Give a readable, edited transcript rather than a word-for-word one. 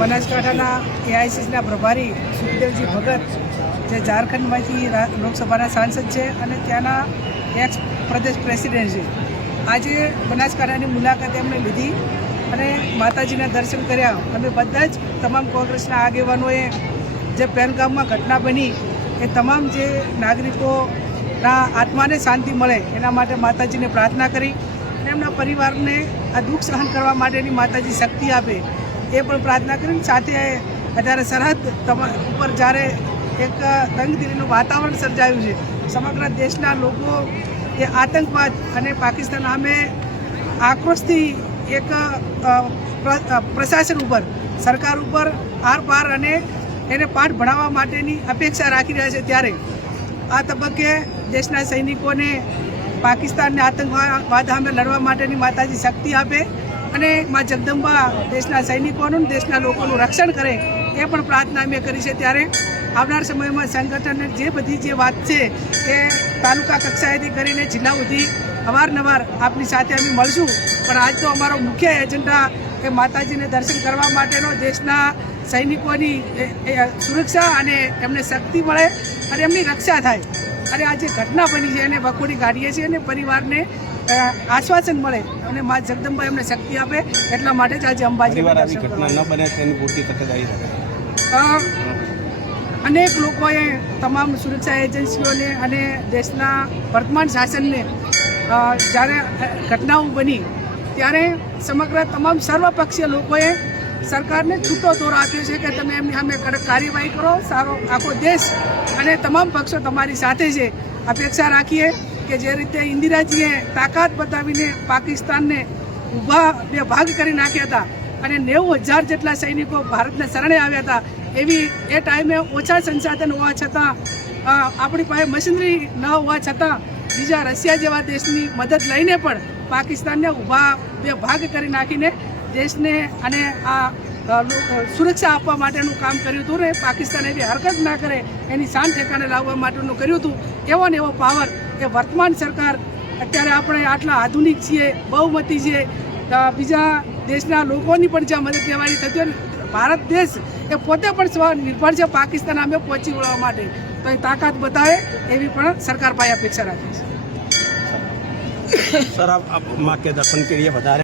બનાસકાંઠાના એઆઈસીસીના પ્રભારી સુખદેવજી ભગત જે ઝારખંડમાંથી લોકસભાના સાંસદ છે અને ત્યાંના એક્સ પ્રદેશ પ્રેસિડેન્ટ છે, આજે બનાસકાંઠાની મુલાકાત એમણે લીધી અને માતાજીના દર્શન કર્યા. અમે બધા જ તમામ કોંગ્રેસના આગેવાનોએ જે પહેલગામમાં ઘટના બની એ તમામ જે નાગરિકોના આત્માને શાંતિ મળે એના માટે માતાજીને પ્રાર્થના કરી અને એમના પરિવારને આ દુઃખ સહન કરવા માટેની માતાજી શક્તિ આપે એ પણ પ્રાર્થના કરીને સાથે અત્યારે સરહદ ઉપર જ્યારે એક તંગદિલીનું વાતાવરણ સર્જાયું છે, સમગ્ર દેશના લોકો એ આતંકવાદ અને પાકિસ્તાન સામે આક્રોશથી એક પ્રશાસન ઉપર, સરકાર ઉપર આર પાર અને એને પાઠ ભણાવવા માટેની અપેક્ષા રાખી રહ્યા છે. ત્યારે આ તબક્કે દેશના સૈનિકોને પાકિસ્તાનને આતંકવાદ સામે લડવા માટેની માતાજી શક્તિ આપે અને મા જગદંબા દેશના સૈનિકોનું, દેશના લોકોનું રક્ષણ કરે એ પણ પ્રાર્થના અમે કરી છે. ત્યારે આવનાર સમયમાં સંગઠનને જે બધી જે વાત છે એ તાલુકા કક્ષાએથી કરીને જિલ્લા સુધી અવારનવાર આપની સાથે અમે મળશું. પણ આજ તો અમારો મુખ્ય એજન્ડા એ માતાજીને દર્શન કરવા માટેનો, દેશના સૈનિકોની સુરક્ષા અને એમને શક્તિ મળે અને એમની રક્ષા થાય. અને આ જે ઘટના બની છે એને વખોડી કાઢીએ છીએ અને પરિવારને આશ્વાસન મળે અને મા જગદંબા એમને શક્તિ આપે એટલા માટે જ આજે અંબાજી અનેક લોકોએ તમામ સુરક્ષા એજન્સીઓને અને દેશના વર્તમાન શાસનને જ્યારે ઘટનાઓ બની ત્યારે સમગ્ર તમામ સર્વપક્ષીય લોકોએ સરકારને છૂટો દોર આપ્યો છે કે તમે એમની સામે કડક કાર્યવાહી કરો. સારો આખો દેશ અને તમામ પક્ષો તમારી સાથે છે. અપેક્ષા રાખીએ કે જે રીતે ઇન્દિરાજીએ તાકાત બતાવીને પાકિસ્તાનને ઊભા બે ભાગ કરી નાખ્યા હતા અને 90,000 જેટલા સૈનિકો ભારતને શરણે આવ્યા હતા, એવી એ ટાઈમે ઓછા સંસાધન હોવા છતાં, આપણી પાસે મશીનરી ન હોવા છતાં બીજા રશિયા જેવા દેશની મદદ લઈને પણ પાકિસ્તાનને ઊભા બે ભાગ કરી નાખીને દેશને અને આ સુરક્ષા આપવા માટેનું કામ કર્યું હતું ને પાકિસ્તાન એવી હરકત ના કરે એની શાન ઠેકાણે લાવવા માટેનું કર્યું હતું. એવો ને એવો પાવર એ વર્તમાન સરકાર, અત્યારે આપણે આટલા આધુનિક છીએ, બહુમતી છીએ, બીજા દેશના લોકોની પણ જ્યાં મદદ લેવાની થતી હોય, ભારત દેશ એ પોતે પણ સ્વનિર્ભર છે પાકિસ્તાન સામે પહોંચી વળવા માટે, તો એ તાકાત બતાવે એવી પણ સરકાર પાસે અપેક્ષા રાખી છે. सर, आप माँ के दर्शन के लिए बता रहे हैं.